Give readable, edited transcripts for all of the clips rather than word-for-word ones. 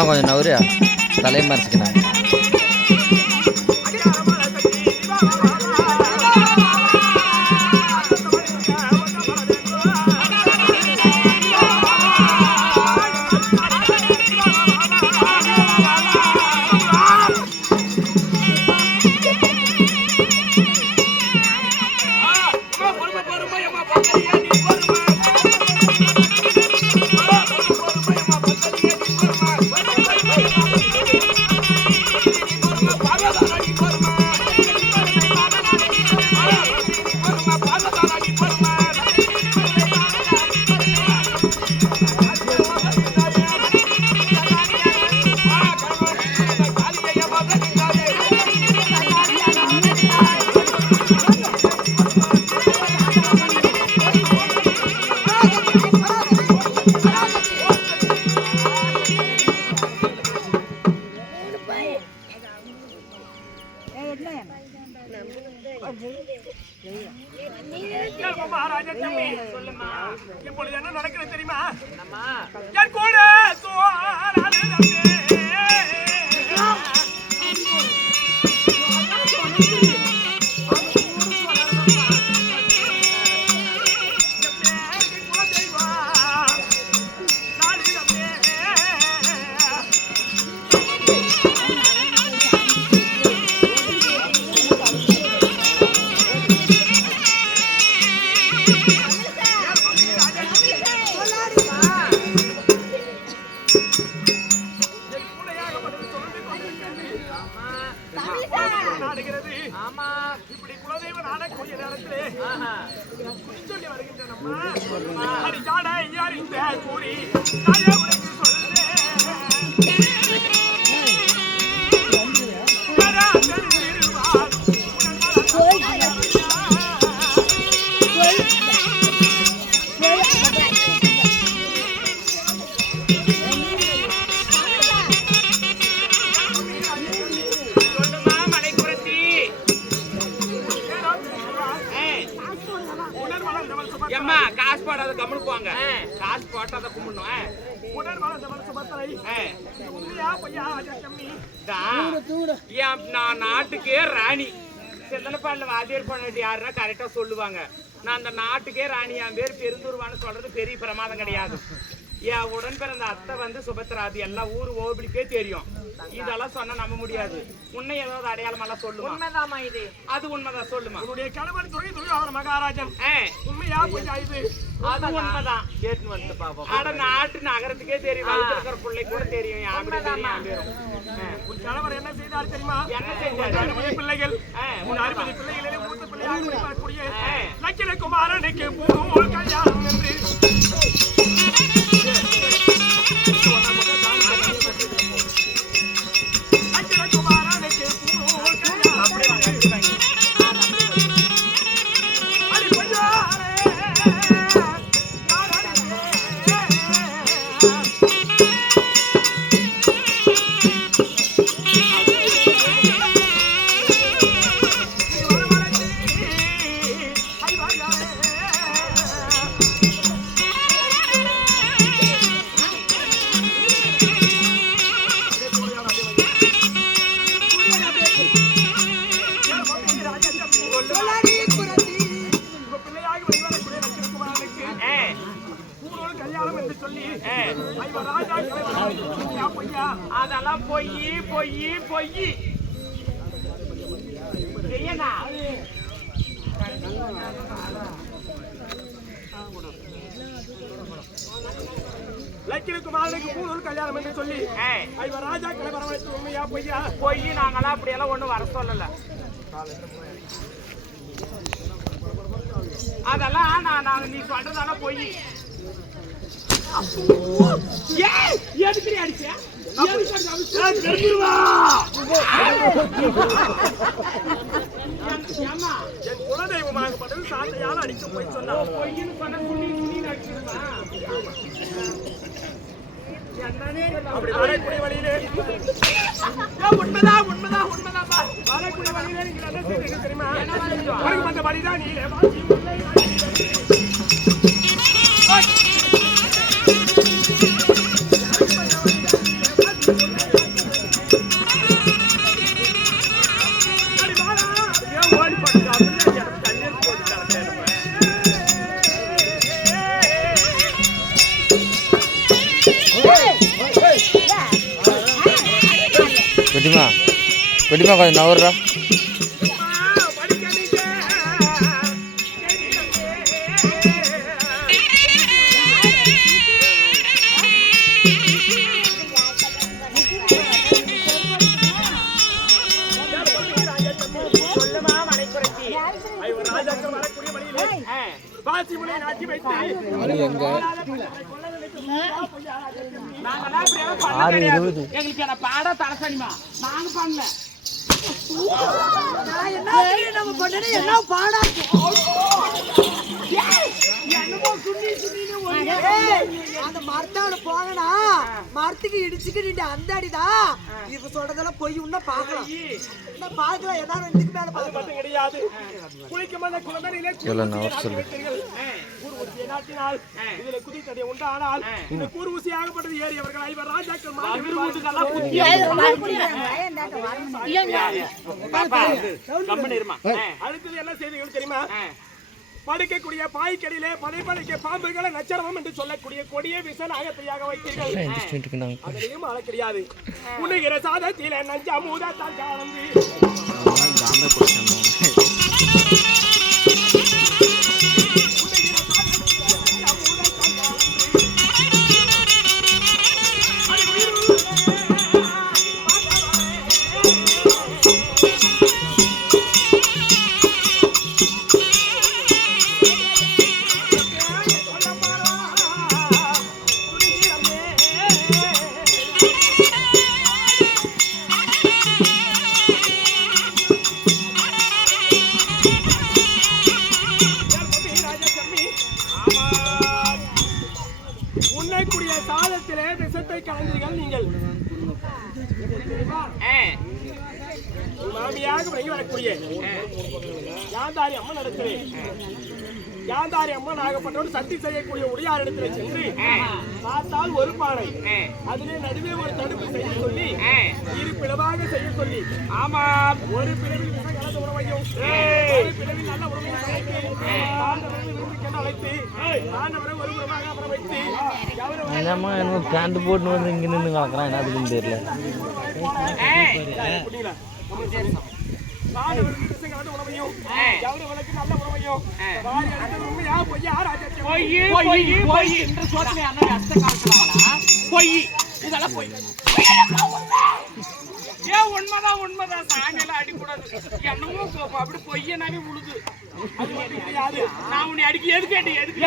அம்மா கொஞ்சம் நவரு தலையை மறைச்சிக்கிறாங்க. இப்பொழுது என்ன நடக்கிறது தெரியுமா? இப்படி குலதெய்வ நாட கொஞ்ச நேரத்திலே சொல்லி வருகின்றன. கூறி காசு போடாத கம்முனுக்குவாங்க. காசு போட்டாத கும்பிடணும். நான் நாட்டுக்கே ராணி செல்லப்பாடுல வாத்தியார் பண்ணிட்டு யாருன்னா கரெக்டா சொல்லுவாங்க. நான் அந்த நாட்டுக்கே ராணி. என் பேர் பெருந்தூர்வான்னு சொல்றது பெரிய பிரமாதம் கிடையாது. என் உடன் பிறந்த அத்தை வந்து சுபத்ரா. அது எல்லா ஊரு ஓபிளிக்கே தெரியும். இதெல்லாம் சொன்னா நம்ப முடியாது. உன்னை ஏதாவது அடையாளம் எல்லாம் சொல்லுமா? உண்மைதாமா இது? அது உண்மைதான். சொல்லுமா. உன்னுடைய கணவன் துரியோதன மகாராஜன் உண்மையா கொஞ்சம் இது? அது உண்மைதான். கேட்டு வந்து பாப்போம். ஆட நாட்டு நகரத்துக்கே தெரியும். இருக்கிற பிள்ளை கூட தெரியும். உன் கணவர் என்ன செய்தார் தெரியுமா? என்ன செஞ்சார்? பிள்ளைகள் 60 பிள்ளைகளிலே மூத்த பிள்ளையாக கூடிய லட்சுமி குமாரனுக்கு பூணூல் கல்யாணம் என்று அதெல்லாம் பொய் பொய் பொய். லட்சுமி குமாரனுக்கு பூணூல் கல்யாணம் என்று சொல்லி ராஜாக்களை வரவழைத்து உண்மையா பொய்யா? பொய். நாங்கெல்லாம் அப்படியெல்லாம் ஒண்ணும் வர சொல்லல. அதெல்லாம் நான் நீ சொல்றதெல்லாம் பொய். எதுக்கு அடிச்சா? குலதெய்வமாகப்பட்டது சாட்டையால் அடிக்க போய் சொன்னா பொய்ன்னு சொன்ன அப்படி வரக்கூடிய வழியிலே உண்மைதான் உண்மைதான் உண்மைதான் வரக்கூடிய வழியிலே நீங்க என்ன செய்றீங்க தெரியுமா? அந்த வழிதான் நீ எப்படிமா கொஞ்சம் நவர்றா எங்களுக்கு பாட தலசனிமா நாங்க பண்ணல நம்ம பண்ண எல்லாம் பாடா அந்த மரத்தால போகனா மரத்துக்கு இடிச்சுக்கு நீங்க அந்த அடிதான் இப்ப சொல்றதெல்லாம் பொய் இன்னும் பாக்கலாம் பாக்கலாம் ஏதாவது ரெண்டுக்கு மேல பார்க்க கிடையாது குளிக்கமான குழந்தையிலே இதுல குதித்ததை உண்டானால் இந்த கூர் ஊசி ஆகப்பட்டது ஏறி அவர்கள் ஐவர் ராஜாக்கள் அடுத்தது என்ன செய்திகள் தெரியுமா படுக்கக்கூடிய பாய்க்கடியிலே படைப்படைக்க பாம்புகளை நச்சரவம் என்று சொல்லக்கூடிய கொடிய விச நாகத்தையாக வைத்தீர்கள் அதிலையும் ஆள கிடையாது உண்ணுகிற சாதத்தில நஞ்சா மூதாத்தான் காலந்து உண்ணக்கூடிய சாதத்திலே விஷத்தை கலந்தீர்கள் நீங்கள் மாமியாக விலகி வரக்கூடிய யாந்தாரி அம்மன் இடத்திலே யாந்தாரி அம்மன் ஆகப்பட்டவர் சக்தி செய்யக்கூடிய உடையார் இடத்திலே சென்று பார்த்தால் ஒரு பானை அதிலே நடுவே ஒரு தடுப்பு செய்ய சொல்லி இரு பிளவாக செய்ய சொல்லி ஆமா ஒரு பிளவில் விஷம் கலந்த உணவையும் ஒரு பிளவில் நல்ல உணவையும் அழைத்து ஆண்டவரை ஒரு புறமாக அப்புறம் வைத்து பேண்ட் போட்டு வந்து இங்க நின்று கலக்குறான் என்ன அதுக்குன்னு தெரியல உண்மைதான் உண்மைதான் சாயங்காலம் அடிக்கூடாது என்னமோ அப்படி பொய்யனாவே உழுது நான் உன்னை அடிக்க எதுக்கு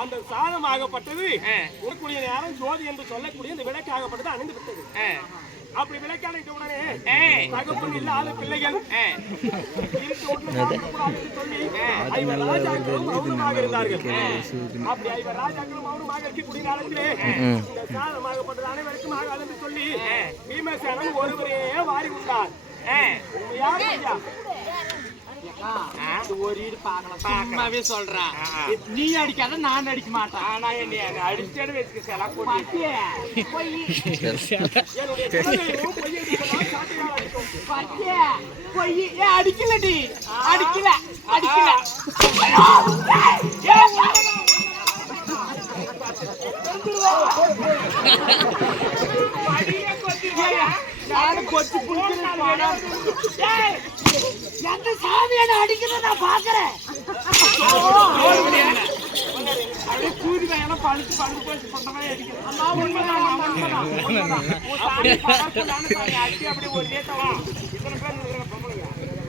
அந்த சாதமாகப்பட்டது உடக்கூடிய நேரம் ஜோதி என்று சொல்லக்கூடிய இந்த விளக்காகப்பட்டது அணிந்து விட்டது அப்படி விளக்கான உடனே தகப்பன் இல்லாத பிள்ளைகள் இருந்தார்கள் அப்படி ஐவர் ராஜாக்களும் மௌனமாக இருக்கக்கூடிய நேரத்திலே இந்த சாதமாகப்பட்டது அனைவருக்கும் ஆகாது என்று சொல்லி பீமசேனன் ஒருவரே வாரி உண்டார் ஒரு பாக்கலாமே சொல்றேன் நீ அடிக்காத நான் அடிக்க மாட்டேன் ஆனா என்ன அடிச்சேன்னு வச்சுக்க அடிக்கலடி அடிக்கல அடிக்கல எந்த சாமியான அடிக்கிறத நான் பாக்குறேன் கூதி வேணாம் பழுத்து பழுத்து போச்சு பண்ணவே அடிக்கிறேன் உண்மைதான் அடி அப்படி ஒரு நேத்தவா இத்தனை பேர்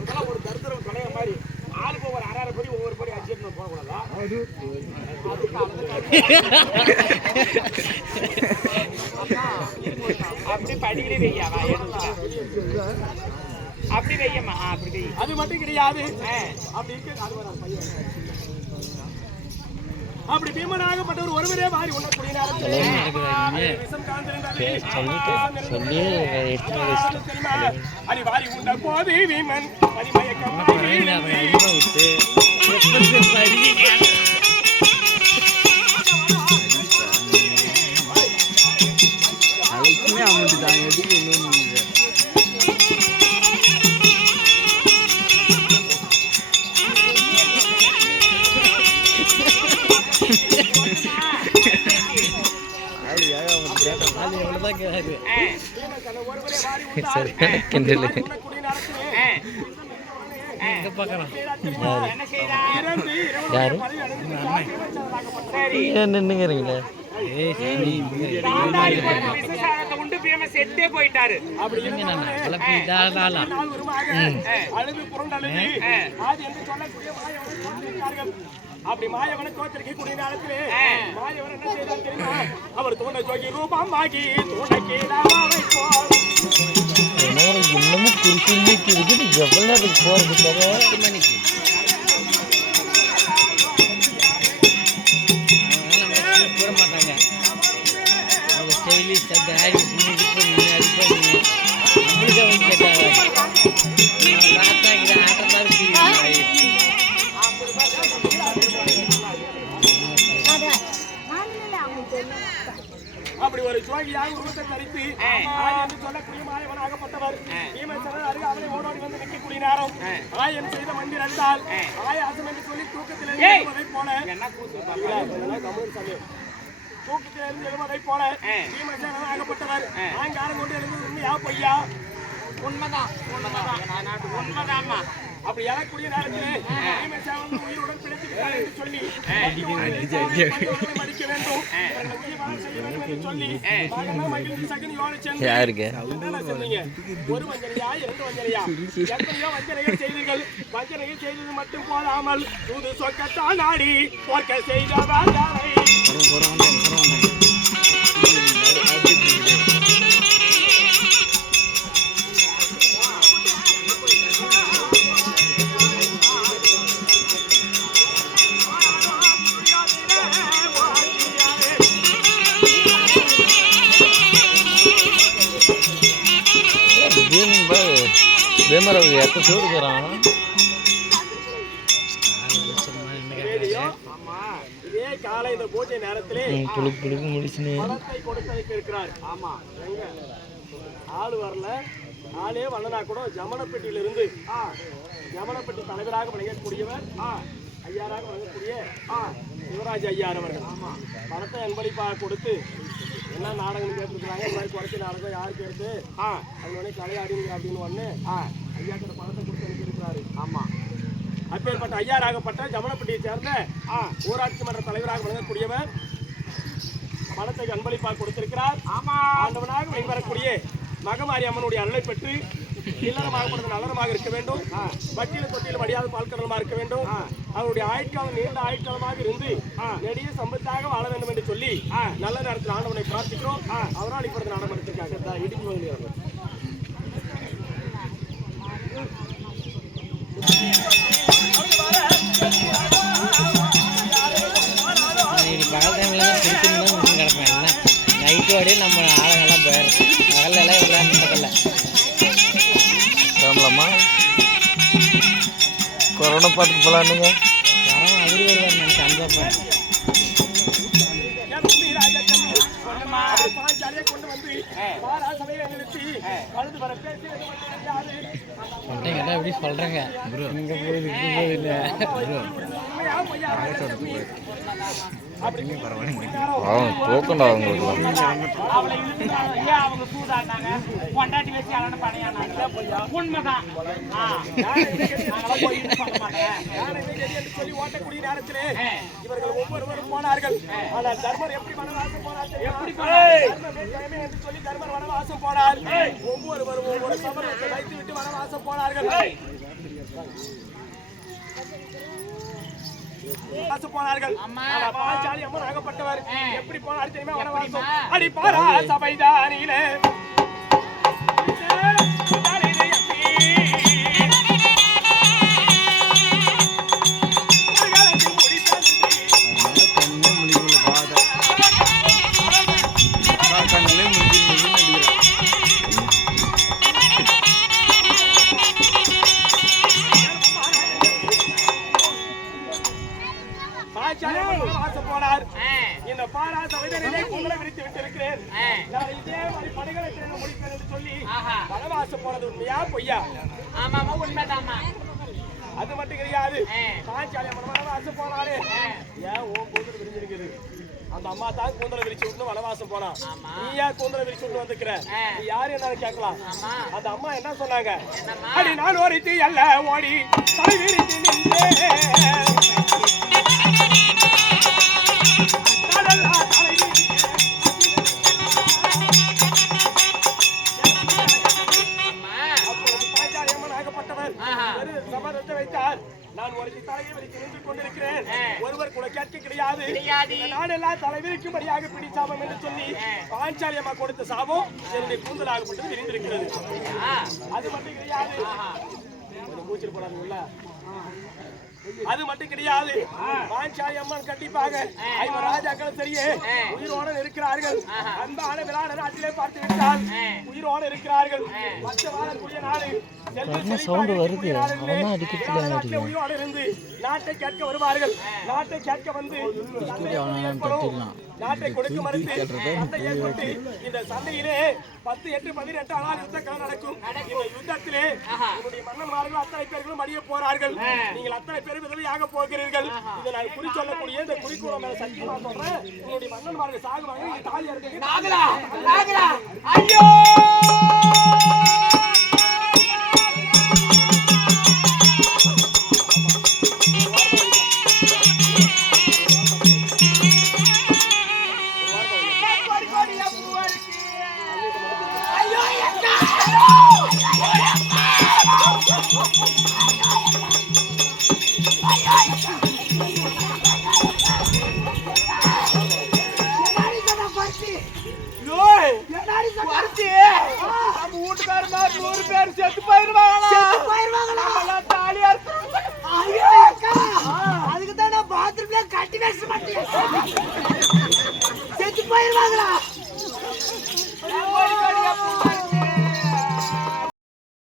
இதெல்லாம் ஒரு தரித்திரம் கலைய மாதிரி ஆளுக்கு ஒவ்வொரு அரை படி ஒவ்வொரு படி அடிச்சுட்டு போகக்கூடாதா அப்படி படிக்கிற வையா அப்படி வையம்மா அப்படி அது மட்டும் கிடையாது அப்படி இருக்கு அப்படி பீமனாகப்பட்டவர் ஒருவரே மாறி உண்ணக்கூடிய அடி வாரி உண்ட போது வீமன் பீமசேனன் ஒருவரே வாரி உண்டார். சரியான கிண்டல். வாரி உண்ணக்கூடிய நேரத்திலே என்ன செய்தார்? இறந்து இரவு யாரு? பதவி அடைந்திருக்கிறார் பீமசேனனாகப்பட்டவர். சரி. ஏன் நின்னுங்கிறீங்களே? காந்தாரி போன விசேஷத்தை உண்டு பீம செத்தே போயிட்டாரு. அப்படி இருந்தால் உருவாக அழுது புரண்டழுது ஆதி என்று சொல்லக்கூடிய மாயவனை தோற்றிருக்கிறார்கள். அப்படி மாயவனை தோற்றிருக்கக்கூடிய நேரத்திலே மாயவன் என்ன செய்தார் தெரியுமா? அவர் தோண்ட ஜோகி ரூபம் ஆகி தோண்டை போல் இன்னமும் குறிப்பிட்டு இருக்குது. எவ்வளவு நேரத்துக்கு போறது மணிக்கு போட மாட்டாங்க. ஸ்டைலிஷ் அந்த ஆடி நம்மளுக்கு அவங்க கேட்டாங்க. ஆட்டம் தான் இருக்கு. அப்படி ஒரு ஜோகியாக உருவத்தை தரித்து ஆதி என்று சொல்லக்கூடிய மாயவனாகப்பட்டவர் பீமசேனன் அருகே அவனை ஓடோடி வந்து நிற்கக்கூடிய நேரம் ஆயன் செய்த மந்திர் அறிந்தால் ஆயாசம் என்று சொல்லி தூக்கத்திலிருந்து எழுவதைப் போல தூக்கத்திலிருந்து எழுவதைப் போல பீமசேனன் ஆகப்பட்டவர் ஆங்காரம் கொண்டு எழுந்தது உண்மையா பொய்யா? உண்மைதான். உண்மைதாம்மா. அப்படி எழக்கூடிய நேரத்திலே பீமசேனன் உயிருடன் பிழைத்து விட்டார் என்று சொல்லி மடிக்க வேண்டும் செய்ய வேண்டும் என்று சொல்லி மகிழ்ந்து சகுனி யோனை சென்று யாருக்கு என்னென்ன சொன்னீங்க? ஒரு வஞ்சனையா, இரண்டு வஞ்சனையா, எத்தனையோ வஞ்சனைகள் செய்தீர்கள். வஞ்சனைகள் செய்தது மட்டும் போதாமல் தூது சொக்கத்தான் நாடி போர்க்க செய்தவர் யாரை? பேமரவு எத்த சூடுக்கிறான். இதே காலை இந்த பூஜை நேரத்திலே புழுக்கு முடிச்சுன்னு பணத்தை கொடுத்தனுப்பி இருக்கிறார். ஆமா, எங்க ஆளு வரல, ஆளே வந்தனா கூட ஜமனப்பட்டியிலிருந்து ஜமனப்பட்டி தலைவராக வழங்கக்கூடியவர் ஐயாராக வழங்கக்கூடிய சிவராஜ் ஐயார் அவர்கள் பணத்தை அன்பளிப்பாக கொடுத்து என்ன நாடகம் கேட்டுருக்காங்க. இந்த மாதிரி குறைச்சி நாடகம் யாருக்கு எடுத்து அவங்க கலையாடிங்க அப்படின்னு ஒன்று ஐயாக்கிட்ட பணத்தை கொடுத்து அனுப்பியிருக்கிறாரு. ஆமா, அப்பேற்பட்ட ஐயாராகப்பட்ட ஜமனப்பட்டியை சேர்ந்த ஊராட்சி மன்ற தலைவராக வழங்கக்கூடியவர் பணத்தை அன்பளிப்பாக கொடுத்திருக்கிறார். ஆண்டவனாக வெளிவரக்கூடிய மகமாரி அம்மனுடைய அருளை பெற்று இல்லறமாகப்படுறது நல்லறமாக இருக்க வேண்டும். வட்டியில தொட்டியில் வடியாத பால்கடலமாக இருக்க வேண்டும். அவருடைய ஆயுட்காலம் நீண்ட ஆயுட்காலமாக இருந்து நெடிய சம்பத்தாக வாழ வேண்டும் என்று சொல்லி நல்ல நேரத்தில் ஆண்டவனை பிரார்த்திக்கிறோம். அவரால் இப்பொழுது நாடகம் எடுத்திருக்காங்க. இடிக்கு பகுதியாக பகல் டைம்ல தான் பிடிச்சிருந்தோம் கிடப்பேன். எல்லாம் நைட்டு வரையும் நம்ம ஆளுங்கெல்லாம் போயிடும். பகல்லாம் விளையாடுறதில்ல. கிளம்பலாமா? கொரோனா பார்த்துட்டு போகலான்னுங்க. கொரோனா அவரு வருவார் நினைச்சு அனுப்பேன். கொண்டு வந்து பாராசபையை நிறுத்தி வலது வர பேசி கேட்டால் எப்படி சொல்கிறேங்க இங்கே போகுது இல்லை தூக்கண்டா அவங்களுக்கு அவங்க சூதாடினாங்க கொண்டாட்டி வச்சு அலன பணையானாங்க உண்மைதான் சொல்லி ஓட்டக்கூடிய நேரத்திலே இவர்கள் ஒவ்வொருவரும் போனார்கள். ஆனால் தர்மர் எப்படி வனவாசம் போனார்? எப்படி என்று சொல்லி தர்மர் வனவாசம் போனார். ஒவ்வொருவரும் ஒவ்வொரு சமரத்தை வைத்து விட்டு வனவாசம் போனார்கள். போனார்கள். பாஞ்சாலி அம்மன் ஆகப்பட்டவர் எப்படி போனார் தெரியுமா? வனவாசம் அடி பாரா சபைதானிலே போனார். இந்த பாரா சபையிலே உங்களை விரித்து விட்டிருக்கிறேன். நான் இதே மாதிரி பணிகளை செய்ய முடிப்பேன் என்று சொல்லி வனவாசம் போனது உண்மையா பொய்யா? ஆமாமா உண்மைதாமா. அது மட்டும் கிடையாது. பாஞ்சாலி அம்மன் வனவாசம் போனாலே ஏன் ஓ கூதல் விரிஞ்சிருக்குது. அந்த அம்மா தான் கூந்தலை விரிச்சு விட்டு வனவாசம் போனா. ஆமா. நீ ஏன் கூந்தலை விரிச்சு விட்டு வந்துக்கிற? நீ யாரு என்னன்னு கேட்கலாம். ஆமா. அந்த அம்மா என்ன சொன்னாங்க? என்னம்மா? அடி நான் ஒருத்தி அல்ல ஓடி தலை விரித்து நின்றேன். நான் ஒரு தலையை விரித்து நின்று கொண்டிருக்கிறேன். ஒருவர் கூட கேட்க கிடையாது. நாடெல்லாம் தலைவிரிக்கும்படியாக பிடிச்சாபம் என்று சொல்லி பாஞ்சாலி அம்மா கொடுத்த சாபம் என்னுடைய கூந்தலாகப்பட்டது விரிந்திருக்கிறது. அது மட்டும் கிடையாது. மூச்சில் போறாங்கல்ல, அது மட்டும் கிடையாது. பாஞ்சாலி அம்மன் கண்டிப்பாக 5 ராஜாக்களும் சரியே உயிரோடு இருக்கிறார்கள். அன்பான விளையாட நாட்டிலே பார்த்து விட்டால் உயிரோடு இருக்கிறார்கள். மற்ற வாழக்கூடிய நாடு சவுண்ட் வருது. உயிரோடு இருந்து நாட்டை கேட்க வருவார்கள். நாட்டை கேட்க வந்து நாட்டை கொடுக்க மறுத்து சண்டை ஏற்பட்டு இந்த சண்டையிலே 10, 8, 18 ஆளால் யுத்தம் நடக்கும். இந்த யுத்தத்திலே உங்களுடைய மன்னன்மார்கள் அத்தனை பேர்களும் அடிய போறார்கள். நீங்கள் அத்தனை பேரும் விதவையாக போகிறீர்கள். இதை நான் குறி சொல்லக்கூடிய இந்த குறிக்கோளம் மேல சத்தியமா சொல்றேன். உங்களுடைய மன்னன்மார்கள் சாகுவாங்க. நீங்க தாலியா இருக்கீங்க. ஐயோ செத்து போயிருவாங்களா?